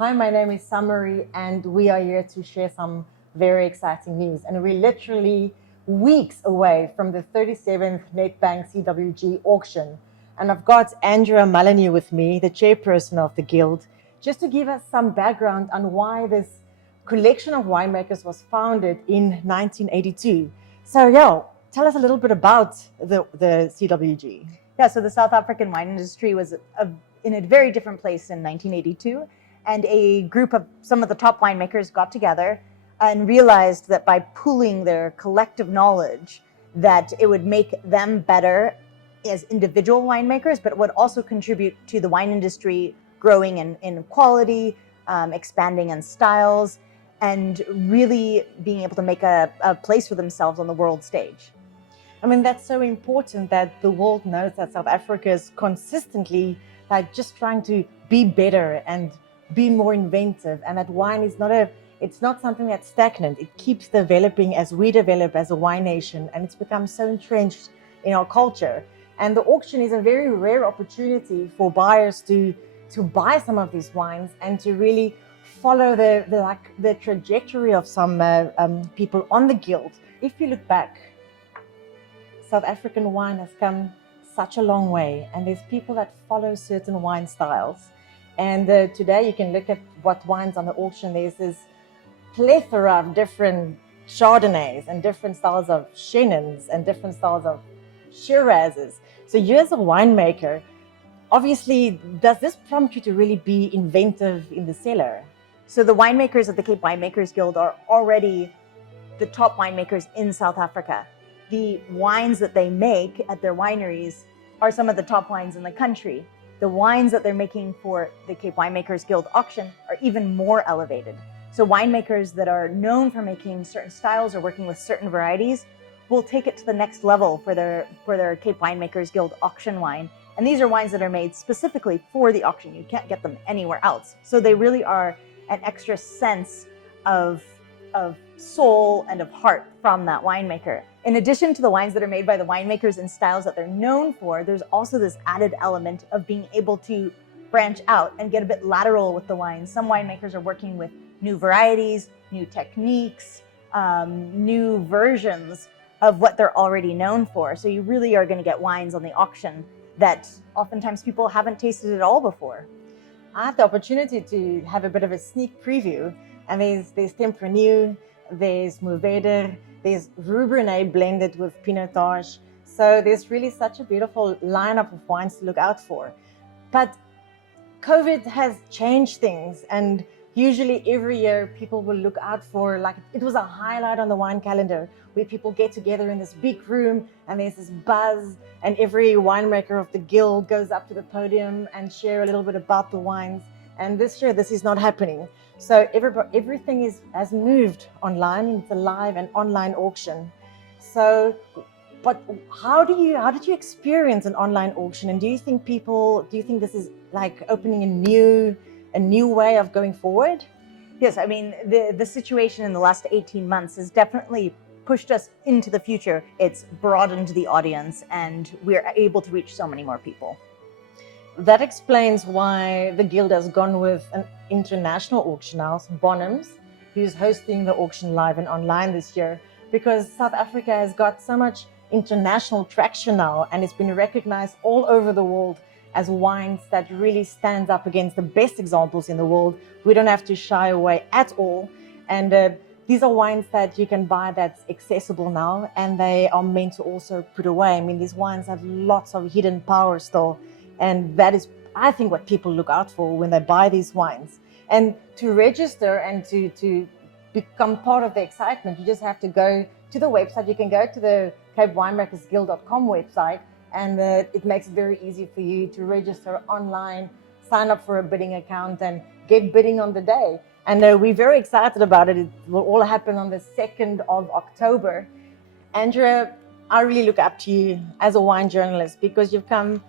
Hi, my name is Summery, and we are here to share some very exciting news. And we're literally weeks away from the 37th Nedbank CWG Auction. And I've got Andrea Mullineux with me, the chairperson of the Guild, just to give us some background on why this collection of winemakers was founded in 1982. So, yeah, tell us a little bit about the CWG. Yeah, so the South African wine industry was in a very different place in 1982, and a group of some of the top winemakers got together and realized that by pooling their collective knowledge, that it would make them better as individual winemakers, but it would also contribute to the wine industry growing in quality, expanding in styles, and really being able to make a place for themselves on the world stage. I mean, that's so important that the world knows that South Africa is consistently just trying to be better and be more inventive, and that wine is it's not something that's stagnant. It keeps developing as we develop as a wine nation, and it's become so entrenched in our culture. And the auction is a very rare opportunity for buyers to buy some of these wines and to really follow the trajectory of some people on the Guild. If you look back, South African wine has come such a long way, and there's people that follow certain wine styles. And today you can look at what wines on the auction. There's this plethora of different Chardonnays and different styles of Chenin's and different styles of Shirazes. So you as a winemaker, obviously, does this prompt you to really be inventive in the cellar? So the winemakers at the Cape Winemakers Guild are already the top winemakers in South Africa. The wines that they make at their wineries are some of the top wines in the country. The wines that they're making for the Cape Winemakers Guild auction are even more elevated. So winemakers that are known for making certain styles or working with certain varieties will take it to the next level for their Cape Winemakers Guild auction wine. And these are wines that are made specifically for the auction. You can't get them anywhere else. So they really are an extra sense of soul and of heart from that winemaker. In addition to the wines that are made by the winemakers in styles that they're known for, there's also this added element of being able to branch out and get a bit lateral with the wines. Some winemakers are working with new varieties, new techniques, new versions of what they're already known for. So you really are going to get wines on the auction that oftentimes people haven't tasted at all before. I had the opportunity to have a bit of a sneak preview, and there's Tempranillo, there's Mourvedre, there's Rubernay blended with Pinotage. So there's really such a beautiful lineup of wines to look out for. But COVID has changed things, and usually every year people will look out for, it was a highlight on the wine calendar where people get together in this big room and there's this buzz, and every winemaker of the Guild goes up to the podium and share a little bit about the wines. And this year, this is not happening. So everything has moved online. It's a live and online auction. So, but how did you experience an online auction? And do you think this is like opening a new way of going forward? Yes, I mean, the situation in the last 18 months has definitely pushed us into the future. It's broadened the audience, and we're able to reach so many more people. That explains why the Guild has gone with an international auction house, Bonhams, who's hosting the auction live and online this year, because South Africa has got so much international traction now, and it's been recognized all over the world as wines that really stands up against the best examples in the world. We don't have to shy away at all. And these are wines that you can buy that's accessible now, and they are meant to also put away. I mean, these wines have lots of hidden power still. And that is, I think, what people look out for when they buy these wines. And to register and to become part of the excitement, you just have to go to the website. You can go to the CapeWinemakersGuild.com website, and it makes it very easy for you to register online, sign up for a bidding account, and get bidding on the day. And we're very excited about it. It will all happen on the 2nd of October. Andrea, I really look up to you as a wine journalist, because you've come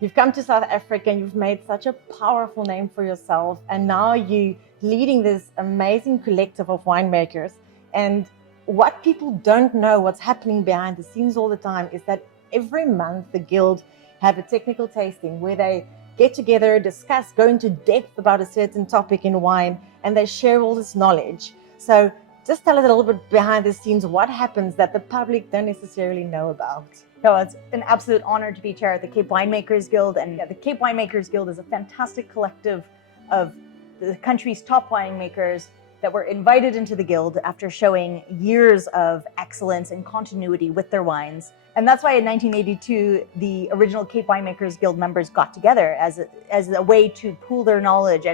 to South Africa and you've made such a powerful name for yourself. And now you're leading this amazing collective of winemakers. And what people don't know, what's happening behind the scenes all the time, is that every month the Guild have a technical tasting where they get together, discuss, go into depth about a certain topic in wine, and they share all this knowledge. So just tell us a little bit behind the scenes what happens that the public don't necessarily know about. No, it's an absolute honor to be chair at the Cape Winemakers Guild. And the Cape Winemakers Guild is a fantastic collective of the country's top winemakers that were invited into the guild after showing years of excellence and continuity with their wines. And that's why in 1982, the original Cape Winemakers Guild members got together as a way to pool their knowledge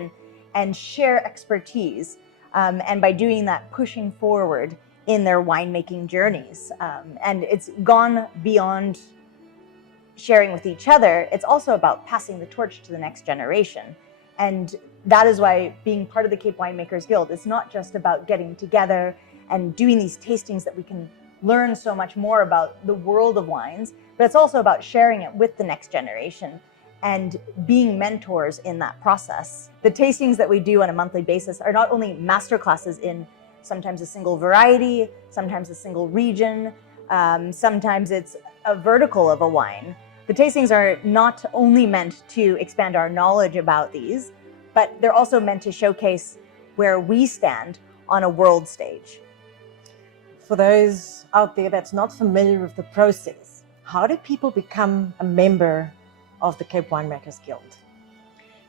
and share expertise. And by doing that, pushing forward in their winemaking journeys. And it's gone beyond sharing with each other. It's also about passing the torch to the next generation. And that is why being part of the Cape Winemakers Guild is not just about getting together and doing these tastings that we can learn so much more about the world of wines, but it's also about sharing it with the next generation and being mentors in that process. The tastings that we do on a monthly basis are not only masterclasses in sometimes a single variety, sometimes a single region, sometimes it's a vertical of a wine. The tastings are not only meant to expand our knowledge about these, but they're also meant to showcase where we stand on a world stage. For those out there that's not familiar with the process, how do people become a member of the Cape Winemakers Guild?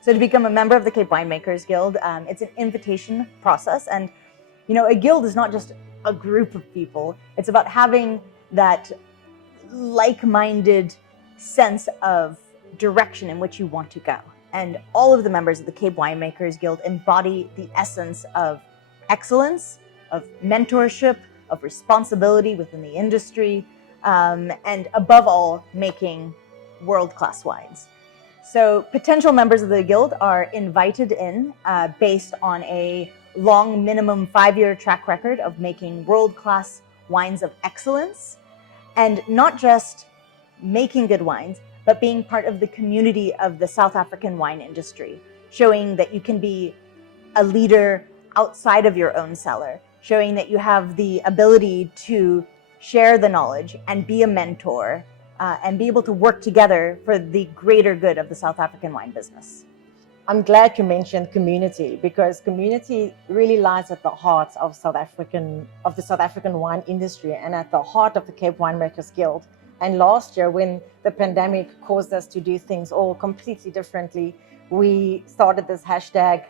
So to become a member of the Cape Winemakers Guild, it's an invitation process. And a guild is not just a group of people. It's about having that like-minded sense of direction in which you want to go. And all of the members of the Cape Winemakers Guild embody the essence of excellence, of mentorship, of responsibility within the industry, and above all, making world-class wines. So potential members of the Guild are invited in based on a long minimum 5-year track record of making world-class wines of excellence, and not just making good wines, but being part of the community of the South African wine industry, showing that you can be a leader outside of your own cellar, showing that you have the ability to share the knowledge and be a mentor and be able to work together for the greater good of the South African wine business. I'm glad you mentioned community, because community really lies at the heart of the South African wine industry and at the heart of the Cape Winemakers Guild. And last year, when the pandemic caused us to do things all completely differently, we started this hashtag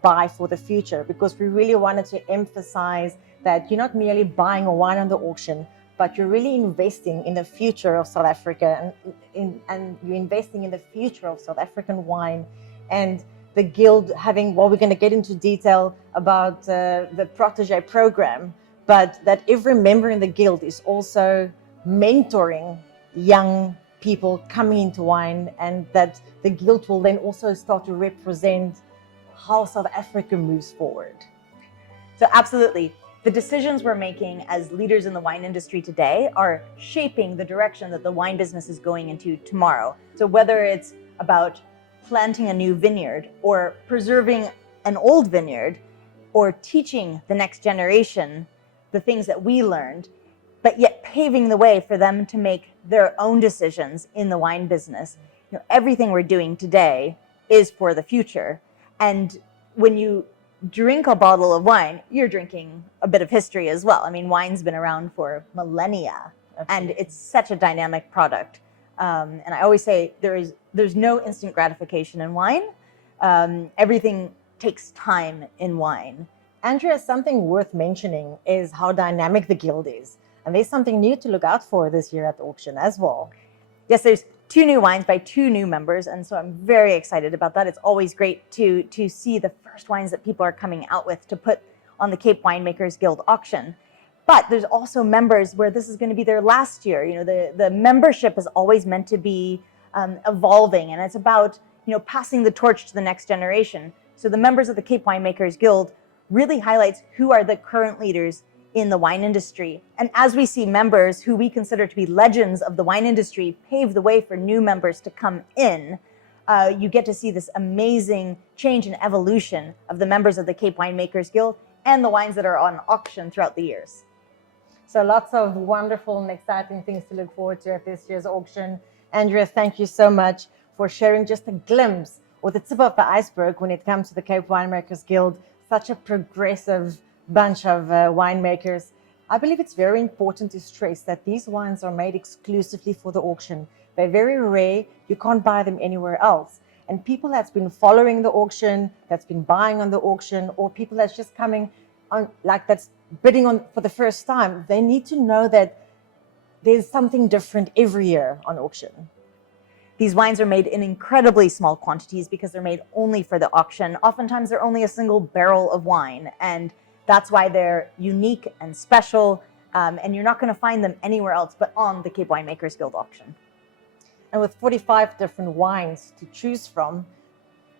buy for the future, because we really wanted to emphasize that you're not merely buying a wine on the auction, but you're really investing in the future of South Africa and you're investing in the future of South African wine. And the Guild having, well, we're going to get into detail about the Protege program, but that every member in the Guild is also mentoring young people coming into wine, and that the Guild will then also start to represent how South Africa moves forward. So absolutely. The decisions we're making as leaders in the wine industry today are shaping the direction that the wine business is going into tomorrow. So whether it's about planting a new vineyard or preserving an old vineyard or teaching the next generation the things that we learned, but yet paving the way for them to make their own decisions in the wine business. Everything we're doing today is for the future. And when you drink a bottle of wine, you're drinking a bit of history as well. I mean, wine's been around for millennia. Absolutely. And it's such a dynamic product. And I always say there's no instant gratification in wine. Everything takes time in wine. Andrea, something worth mentioning is how dynamic the Guild is. And there's something new to look out for this year at the auction as well. Yes, there's 2 new wines by 2 new members, and so I'm very excited about that. It's always great to see the first wines that people are coming out with to put on the Cape Winemakers Guild auction. But there's also members where this is going to be their last year. The membership is always meant to be evolving, and it's about passing the torch to the next generation. So the members of the Cape Winemakers Guild really highlights who are the current leaders in the wine industry. And as we see members who we consider to be legends of the wine industry pave the way for new members to come in, you get to see this amazing change and evolution of the members of the Cape Winemakers Guild and the wines that are on auction throughout the years. So lots of wonderful and exciting things to look forward to at this year's auction. Andrea, thank you so much for sharing just a glimpse or the tip of the iceberg when it comes to the Cape Winemakers Guild, such a progressive bunch of winemakers. I believe it's very important to stress that these wines are made exclusively for the auction. They're very rare. You can't buy them anywhere else. And people that's been following the auction, that's been buying on the auction, or people that's just coming on, like that's bidding on for the first time, they need to know that there's something different every year on auction. These wines are made in incredibly small quantities because they're made only for the auction. Oftentimes they're only a single barrel of wine, and that's why they're unique and special, and you're not going to find them anywhere else but on the Cape Winemakers Guild auction. And with 45 different wines to choose from,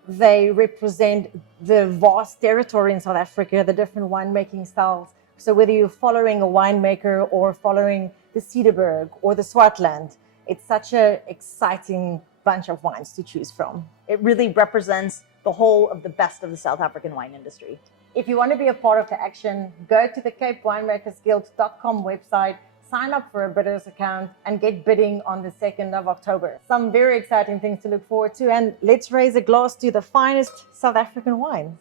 they represent the vast territory in South Africa, the different winemaking styles. So whether you're following a winemaker or following the Cederberg or the Swartland, it's such an exciting bunch of wines to choose from. It really represents the whole of the best of the South African wine industry. If you want to be a part of the action, go to the CapeWinemakersGuild.com website, sign up for a bidder's account, and get bidding on the 2nd of October. Some very exciting things to look forward to, and let's raise a glass to the finest South African wines.